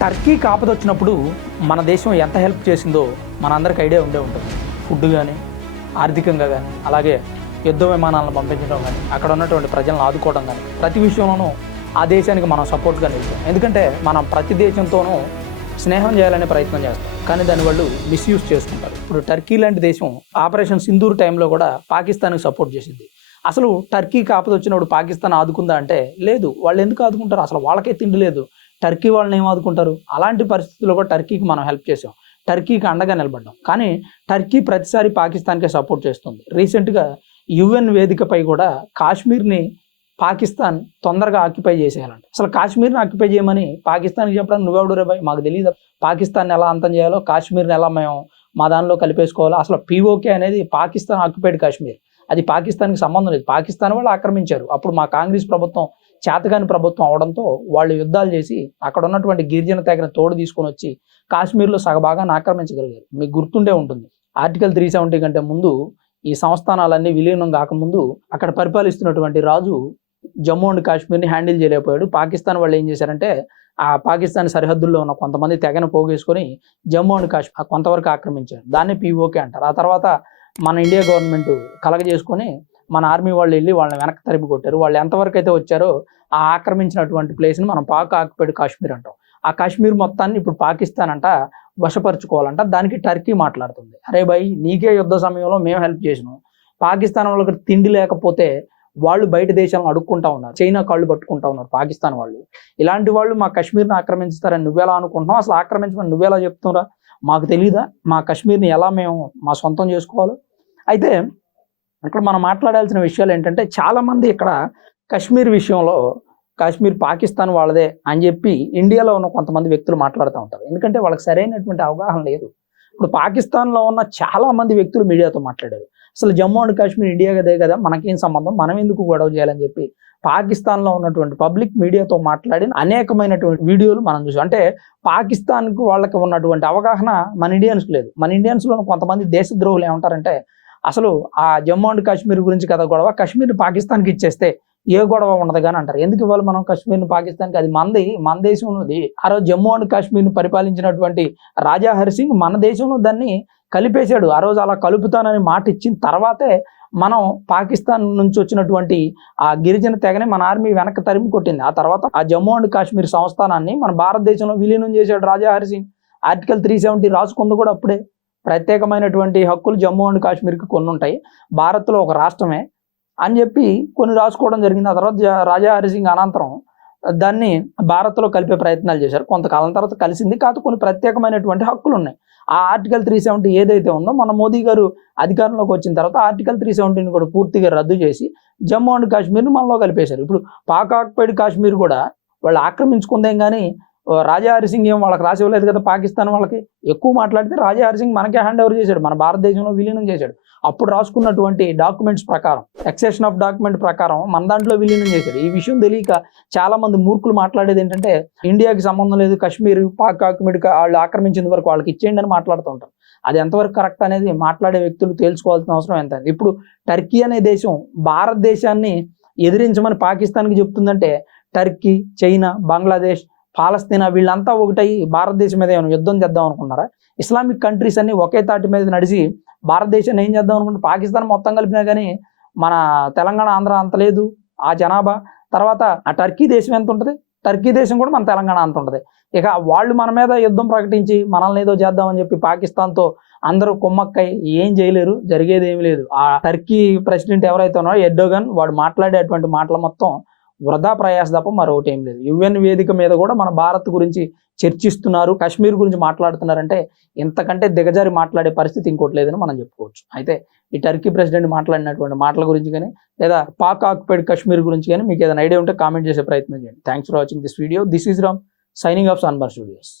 Turkey కాపదొచ్చినప్పుడు మన దేశం ఎంత హెల్ప్ చేసిందో మనందరికి ఐడియా ఉండే ఉంటుంది. ఫుడ్ కానీ ఆర్థికంగా కానీ అలాగే యుద్ధ విమానాలను పంపించడం కానీ అక్కడ ఉన్నటువంటి ప్రజలను ఆదుకోవడం కానీ ప్రతి విషయంలోనూ ఆ దేశానికి మనం సపోర్ట్గా నిలుస్తాం ఎందుకంటే మనం ప్రతి దేశంతోనూ స్నేహం చేయాలనే ప్రయత్నం చేస్తాం. కానీ దాని వాళ్ళు మిస్యూజ్ చేసుకుంటారు. ఇప్పుడు టర్కీ లాంటి దేశం ఆపరేషన్ సింధూర్ టైంలో కూడా పాకిస్తాన్కి సపోర్ట్ చేసింది. అసలు టర్కీకి ఆపద వచ్చినప్పుడు పాకిస్తాన్ ఆదుకుందా అంటే లేదు. వాళ్ళు ఎందుకు ఆదుకుంటారు? అసలు వాళ్ళకే తిండి లేదు. టర్కీ వాళ్ళని ఏం అలాంటి పరిస్థితుల్లో కూడా టర్కీకి మనం హెల్ప్ చేసాం. టర్కీకి అండగా నిలబడ్డాం. కానీ టర్కీ ప్రతిసారి పాకిస్తాన్కే సపోర్ట్ చేస్తుంది. రీసెంట్గా యుఎన్ వేదికపై కూడా కాశ్మీర్ని పాకిస్తాన్ తొందరగా ఆక్యుపై చేసేయాలంట. అసలు కాశ్మీర్ని ఆక్యుపై చేయమని పాకిస్తాన్కి చెప్పడానికి నువ్వెవడు రే మాకు తెలియదు పాకిస్తాన్ ఎలా అంతం చేయాలో కాశ్మీర్ని ఎలా మేము మా దానిలో కలిపేసుకోవాలో అసలు పీఓకే అనేది పాకిస్తాన్ ఆక్యుపైడ్ కాశ్మీర్. అది పాకిస్తాన్కి సంబంధం లేదు. పాకిస్తాన్ వాళ్ళు ఆక్రమించారు. అప్పుడు మా కాంగ్రెస్ ప్రభుత్వం చేతగాని ప్రభుత్వం అవడంతో వాళ్ళు యుద్ధాలు చేసి అక్కడ ఉన్నటువంటి గిరిజన తెగను తోడు తీసుకొని వచ్చి కాశ్మీర్లో సగభాగాన్ని ఆక్రమించగలిగారు. మీకు గుర్తుండే ఉంటుంది. ఆర్టికల్ త్రీ సెవెంటీ కంటే ముందు ఈ సంస్థానాలన్నీ విలీనం కాకముందు అక్కడ పరిపాలిస్తున్నటువంటి రాజు జమ్మూ అండ్ కాశ్మీర్ని హ్యాండిల్ చేయలేకపోయాడు. పాకిస్తాన్ వాళ్ళు ఏం చేశారంటే ఆ పాకిస్తాన్ సరిహద్దుల్లో ఉన్న కొంతమంది తెగను పోగేసుకొని జమ్మూ అండ్ కాశ్మీర్ కొంతవరకు ఆక్రమించారు. దాన్ని పీఓకే అంటారు. ఆ తర్వాత మన ఇండియా గవర్నమెంట్ కలగజేసుకొని మన ఆర్మీ వాళ్ళు వెళ్ళి వాళ్ళని వెనక్కి తరిమి కొట్టారు. వాళ్ళు ఎంతవరకు అయితే వచ్చారో ఆ ఆక్రమించినటువంటి ప్లేస్ని మనం పాక్ ఆక్యుపైడ్ కాశ్మీర్ అంటాం. ఆ కాశ్మీర్ మొత్తాన్ని ఇప్పుడు పాకిస్తాన్ అంట వశపరుచుకోవాలంట. దానికి టర్కీ మాట్లాడుతుంది. అరే భయ్ నీకే యుద్ధ సమయంలో మేము హెల్ప్ చేసినాం. పాకిస్తాన్ వాళ్ళకి తిండి లేకపోతే వాళ్ళు బయట దేశాలను అడుక్కుంటా ఉన్నారు. చైనా కాళ్ళు పట్టుకుంటా ఉన్నారు పాకిస్తాన్ వాళ్ళు. ఇలాంటి వాళ్ళు మా కాశ్మీర్ని ఆక్రమించుతారని నువ్వెలా అనుకుంటున్నావు? అసలు ఆక్రమించమని నువ్వెలా చెప్తున్నారా మాకు తెలియదా మా కాశ్మీర్ని ఎలా మేము మా సొంతం చేసుకోవాలో? అయితే ఇక్కడ మనం మాట్లాడాల్సిన విషయాలు ఏంటంటే చాలామంది ఇక్కడ కాశ్మీర్ విషయంలో కాశ్మీర్ పాకిస్తాన్ వాళ్ళదే అని చెప్పి ఇండియాలో ఉన్న కొంతమంది వ్యక్తులు మాట్లాడుతూ ఉంటారు. ఎందుకంటే వాళ్ళకి సరైనటువంటి అవగాహన లేదు. ఇప్పుడు పాకిస్తాన్లో ఉన్న చాలా మంది వ్యక్తులు మీడియాతో మాట్లాడారు. అసలు జమ్మూ అండ్ కాశ్మీర్ ఇండియా కదే కదా మనకేం సంబంధం? మనం ఎందుకు గొడవ చేయాలని చెప్పి పాకిస్తాన్లో ఉన్నటువంటి పబ్లిక్ మీడియాతో మాట్లాడిన అనేకమైనటువంటి వీడియోలు మనం చూసాం. అంటే పాకిస్తాన్కు వాళ్ళకి ఉన్నటువంటి అవగాహన మన ఇండియన్స్కి లేదు. మన ఇండియన్స్లో కొంతమంది దేశద్రోహులు ఏమంటారంటే అసలు ఆ జమ్మూ అండ్ కాశ్మీర్ గురించి కదా గొడవ? కాశ్మీర్ పాకిస్తాన్కి ఇచ్చేస్తే ఏ గొడవ ఉండదు కానీ అంటారు. ఎందుకు ఇవ్వాలి మనం కాశ్మీర్ని పాకిస్తాన్కి? అది మనది మన దేశంలోది. ఆ రోజు జమ్మూ అండ్ కాశ్మీర్ని పరిపాలించినటువంటి రాజా హరిసింగ్ మన దేశంలో దాన్ని కలిపేశాడు. ఆ రోజు అలా కలుపుతానని మాట ఇచ్చిన తర్వాతే మనం పాకిస్తాన్ నుంచి వచ్చినటువంటి ఆ గిరిజన తెగని మన ఆర్మీ వెనక్కి తరిమి కొట్టింది. ఆ తర్వాత ఆ జమ్మూ అండ్ కాశ్మీర్ సంస్థానాన్ని మన భారతదేశంలో విలీనం చేశాడు Raja Hari Singh article three seventy రాసుకుంది కూడా అప్పుడే. ప్రత్యేకమైనటువంటి హక్కులు జమ్మూ అండ్ కాశ్మీర్కి కొన్ని ఉంటాయి భారత్లో ఒక రాష్ట్రమే అని చెప్పి కొన్ని రాసుకోవడం జరిగింది. ఆ తర్వాత రాజా హరిసింగ్ అనంతరం దాన్ని భారత్లో కలిపే ప్రయత్నాలు చేశారు. కొంతకాలం తర్వాత కలిసింది. కాదు కొన్ని ప్రత్యేకమైనటువంటి హక్కులు ఉన్నాయి. ఆ ఆర్టికల్ త్రీ సెవెంటీ ఏదైతే ఉందో మన మోదీ గారు అధికారంలోకి వచ్చిన తర్వాత ఆర్టికల్ త్రీ సెవెంటీని కూడా పూర్తిగా రద్దు చేసి జమ్మూ అండ్ కాశ్మీర్ని మనలో కలిపేశారు. ఇప్పుడు పాక్ ఆక్యుపైడ్ కాశ్మీర్ కూడా వాళ్ళు ఆక్రమించుకుందేం కానీ రాజా హరిసింగ్ ఏం వాళ్ళకి రాసి ఇవ్వలేదు కదా పాకిస్తాన్ వాళ్ళకి? ఎక్కువ మాట్లాడితే రాజా హరిసింగ్ మనకే హ్యాండ్ ఓవర్ చేశాడు. మన భారతదేశంలో విలీనం చేశాడు. అప్పుడు రాసుకున్నటువంటి డాక్యుమెంట్స్ ప్రకారం ఎక్సెషన్ ఆఫ్ డాక్యుమెంట్ ప్రకారం మన దాంట్లో విలీనం చేశాడు. ఈ విషయం తెలియక చాలా మంది మూర్ఖులు మాట్లాడేది ఏంటంటే ఇండియాకి సంబంధం లేదు కాశ్మీర్ పాక్ ఆక్యుమెంట్ వాళ్ళు ఆక్రమించిన వరకు వాళ్ళకి ఇచ్చేయండి అని మాట్లాడుతుంటారు అది ఎంతవరకు కరెక్ట్ అనేది మాట్లాడే వ్యక్తులు తేల్చుకోవాల్సిన అవసరం ఎంత? ఇప్పుడు టర్కీ అనే దేశం భారతదేశాన్ని ఎదిరించమని పాకిస్తాన్కి చెప్తుందంటే టర్కీ చైనా బంగ్లాదేశ్ పాలస్తీనా వీళ్ళంతా ఒకటై భారతదేశం మీద ఏమైనా యుద్ధం చేద్దాం అనుకున్నారా? ఇస్లామిక్ కంట్రీస్ అన్ని ఒకే తాటి మీద నడిచి భారతదేశాన్ని ఏం చేద్దాం అనుకుంటే పాకిస్తాన్ మొత్తం కలిపినా కానీ మన తెలంగాణ ఆంధ్ర అంత లేదు ఆ జనాభా. తర్వాత ఆ టర్కీ దేశం ఎంత ఉంటుంది? టర్కీ దేశం కూడా మన తెలంగాణ అంత ఉంటుంది. ఇక వాళ్ళు మన మీద యుద్ధం ప్రకటించి మనల్ని ఏదో చేద్దామని చెప్పి పాకిస్తాన్తో అందరూ కుమ్మక్కై ఏం చేయలేరు జరిగేది ఏమి లేదు. ఆ టర్కీ ప్రెసిడెంట్ ఎవరైతే ఉన్నారో ఎడ్డోగన్ వాడు మాట్లాడేటువంటి మాటల మొత్తం వృధా ప్రయాస తప్ప మరొకటి ఏం లేదు. యుఎన్ వేదిక మీద కూడా మన భారత్ గురించి చర్చిస్తున్నారు కాశ్మీర్ గురించి మాట్లాడుతున్నారంటే ఇంతకంటే దిగజారి మాట్లాడే పరిస్థితి ఇంకోటి లేదని మనం చెప్పుకోవచ్చు. అయితే ఈ టర్కీ ప్రెసిడెంట్ మాట్లాడినటువంటి మాటల గురించి కానీ లేదా పాక్ ఆక్యుపైడ్ కాశ్మీర్ గురించి కానీ మీకు ఏదైనా ఐడియా ఉంటే కామెంట్ చేసే ప్రయత్నం చేయండి. Thanks for watching this video this is Ram signing off సన్బర్ studios